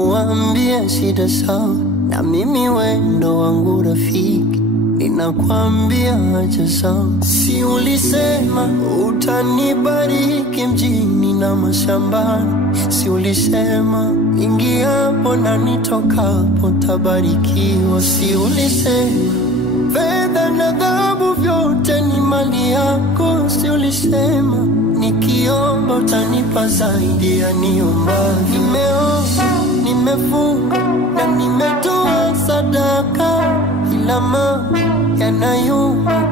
kuambia shida sawa, na mimi wendo wangu rafiki, ninakwambia acha sawa. Si ulisema utanibariki mjini na mashambani, si ulisema ingiapo na nitokapo tabarikiwa, si ulisema fedha na dhahabu vyote ni mali yako, si ulisema nikiomba utanipa zaidi ya niomba. Nimeomba, nimefunga na nimetoa sadaka, ila mambo yanayumba